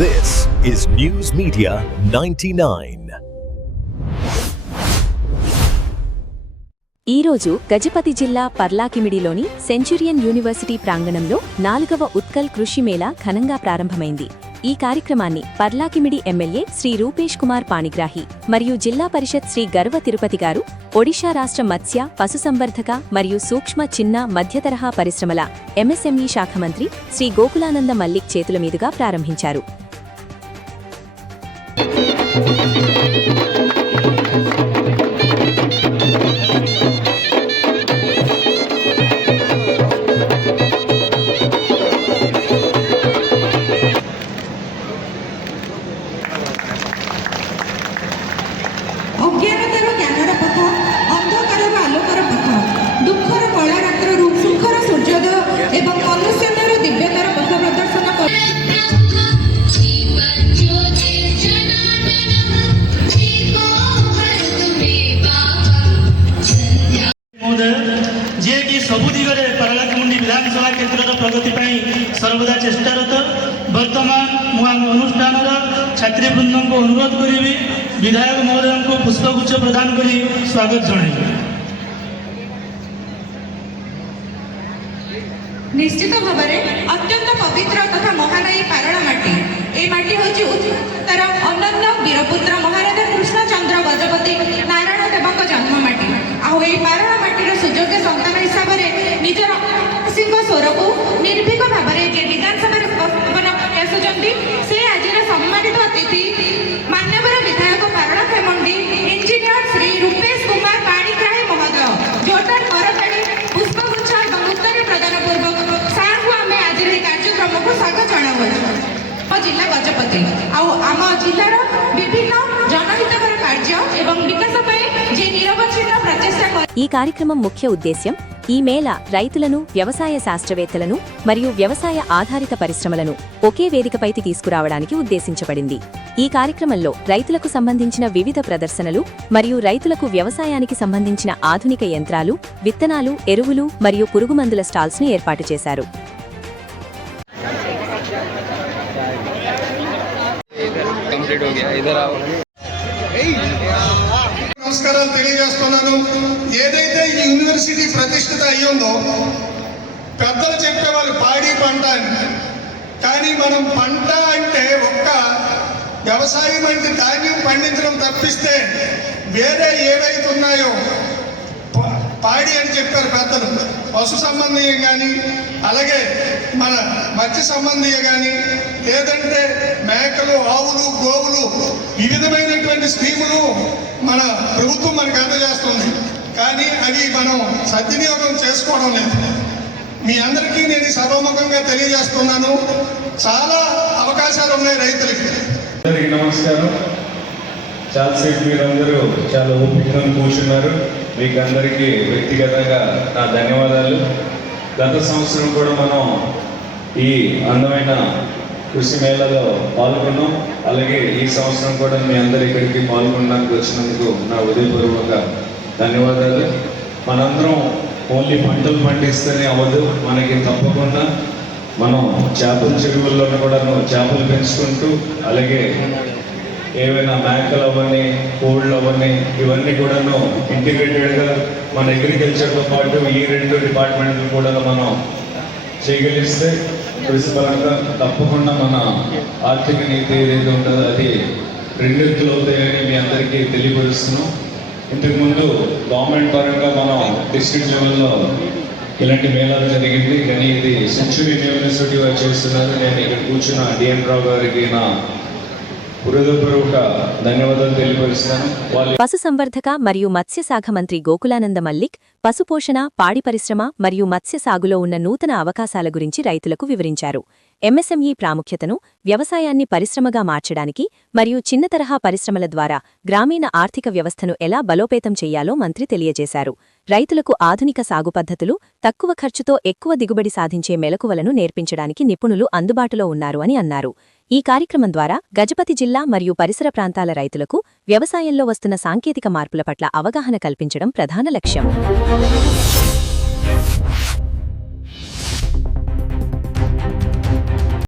This is News Media 99. ఈరోజు గజపతి జిల్లా పర్లాకిమిడిలోని Centurion university ప్రాంగణంలో 4వ ఉత్కల్ కృషి మేళా ఘనంగా ప్రారంభమైంది. ఈ కార్యక్రమాన్ని పర్లాకిమిడి ఎమ్మెల్యే శ్రీ రూపేష్ కుమార్ పాణిగ్రాహి మరియు జిల్లా పరిషత్ శ్రీ గర్వ తిరుపతి గారు, ఒడిషా రాష్ట్ర మత్స్య, పశుసంవర్ధక మరియు సూక్ష్మ చిన్న మధ్యతరహా పరిశ్రమల ఎంఎస్ఎంఈ శాఖ మంత్రి శ్రీ గోకులానంద మల్లిక్ చేతుల మీదుగా ప్రారంభించారు. ଅଜ୍ଞାନତାର ଜ୍ଞାନର ପଥ, ଅନ୍ଧକାରର ଆଲୋକର ପଥ, ଦୁଃଖର କଳା ରାତ୍ରରୁ ସୁଖର ସୂର୍ଯ୍ୟୋଦୟ ଏବଂ ମନୁଷ୍ୟତାର ଦିବ୍ୟତାର ପଥ ପ୍ରଦର୍ଶନ କରି जे कि सबु दिगरे परलाखमुंडी विधानसभा क्षेत्र प्रगति सर्वदा चेष्टारत। वर्तमान मुझे अनुष्ठान छात्रीवृंद को अनुरोध करी विधायक महोदय को पुष्पगुच्छ प्रदान कर स्वागत जन। निश्चित भाव में अत्यंत पवित्र तथा महानायी पारण माटी ए माटी होची उत्तर अनन्य वीरपुत्र महाराजा कृष्णचंद्र गजपति नारायण देव जन्म माटी। आउ ए पारण माटीर सुयोग्य संतान हिसाब से निजर सिंह स्वर को निर्भीक भाव में जे विधानसभा आसुचंती से आज सम्मानित अतिथि माननीय विधायक पारलाखेमुंडी इंजीनियर श्री रूपेश कुमार पाणिग्राही महोदय जोरदार करताड़ी पुष्पगुच्छ और उत्तर प्रदान पूर्वक सार को आम आज कार्यक्रम को स्वागत जनाऊ। जिला गजपति आम जिलार विभिन्न जनहितकर कार्य एवं विकास जे निरवच्छिन्न प्रचेष्टा ఈ కార్యక్రమం ముఖ్య ఉద్దేశ్యం ఈ మేళా రైతులను, వ్యవసాయ శాస్త్రవేత్తలను మరియు వ్యవసాయ ఆధారిత పరిశ్రమలను ఒకే వేదికపైకి తీసుకురావడానికి ఉద్దేశించబడింది. ఈ కార్యక్రమంలో రైతులకు సంబంధించిన వివిధ ప్రదర్శనలు మరియు రైతులకు వ్యవసాయానికి సంబంధించిన ఆధునిక యంత్రాలు, విత్తనాలు, ఎరువులు మరియు పురుగుమందుల స్టాల్స్ను ఏర్పాటు చేశారు. నమస్కారాలు తెలియజేస్తున్నాను. ఏదైతే ఈ యూనివర్సిటీ ప్రతిష్ఠిత అయ్యిందో పెద్దలు చెప్పేవాళ్ళు పాడి పంట అని, కానీ మనం పంట అంటే ఒక్క వ్యవసాయం అంటే ధాన్యం పండించడం తప్పిస్తే వేరే ఏవైతే ఉన్నాయో పాడి అని చెప్పారు పెద్దలు. పశు సంబంధీయం కానీ, అలాగే మన మత్స్య సంబంధీయం కానీ, లేదంటే మేకలు, ఆవులు, గోవులు ఈ విధమైనటువంటి స్కీములు మన ప్రభుత్వం మనకు అందజేస్తుంది. కానీ అవి మనం సద్వినియోగం చేసుకోవడం లేదు. మీ అందరికీ నేను సభాముఖంగా తెలియజేస్తున్నాను, చాలా అవకాశాలు ఉన్నాయి రైతులకి. అందరికీ నమస్కారం. చాలాసేపు మీరందరూ చాలా ఓపికగా కూర్చున్నారు. మీకు అందరికీ వ్యక్తిగతంగా నా ధన్యవాదాలు. గత సంవత్సరం కూడా మనం ఈ అందమైన కృషి మేళాలో పాల్గొన్నాం. అలాగే ఈ సంవత్సరం కూడా మీ అందరు ఇక్కడికి పాల్గొనడానికి వచ్చినందుకు నా హృదయపూర్వక ధన్యవాదాలు. మనందరం ఓన్లీ పంటలు పండిస్తేనే అవ్వదు, మనకి తప్పకుండా మనం చేపల చెరువుల్లోనూ కూడా చేపలు పెంచుకుంటూ, అలాగే ఏవైనా మేకలు అవ్వని, కోళ్ళు అవ్వని, ఇవన్నీ కూడాను ఇంటిగ్రేటెడ్గా మన అగ్రికల్చర్తో పాటు ఈ 2 డిపార్ట్మెంట్లు కూడా మనం చేయగలిస్తే కృషిపరంగా తప్పకుండా మన ఆర్థిక నీతి ఏదైతే ఉంటుందో అది 2 ఎత్తులు అవుతాయని మీ అందరికీ తెలియపరుస్తున్నాం. ఇంతకుముందు గవర్నమెంట్ పరంగా మనం డిస్ట్రిక్ట్ లెవెల్లో ఇలాంటి మేళాలు జరిగింది, కానీ ఇది సెంచురియన్ యూనివర్సిటీ వారు చేస్తున్నారు. నేను ఇక్కడ కూర్చున్న డిఎన్ రావు గారికి నా ధన్యవాదాలు తెలియపరుస్తున్నాను. పశుసంవర్ధక మరియు మత్స్య శాఖ మంత్రి గోకులానంద మల్లిక్ పశుపోషణ, పాడి పరిశ్రమ మరియు మత్స్య సాగులో ఉన్న నూతన అవకాశాల గురించి రైతులకు వివరించారు. ఎంఎస్ఎంఈ ప్రాముఖ్యతను, వ్యవసాయాన్ని పరిశ్రమగా మార్చడానికి మరియు చిన్న తరహా పరిశ్రమల ద్వారా గ్రామీణ ఆర్థిక వ్యవస్థను ఎలా బలోపేతం చెయ్యాలో మంత్రి తెలియజేశారు. రైతులకు ఆధునిక సాగు పద్ధతులు, తక్కువ ఖర్చుతో ఎక్కువ దిగుబడి సాధించే మెలకువలను నేర్పించడానికి నిపుణులు అందుబాటులో ఉన్నారు అని అన్నారు. ఈ కార్యక్రమం ద్వారా గజపతి జిల్లా మరియు పరిసర ప్రాంతాల రైతులకు వ్యవసాయంలో వస్తున్న సాంకేతిక మార్పుల పట్ల అవగాహన కల్పించడం ప్రధాన లక్ష్యం.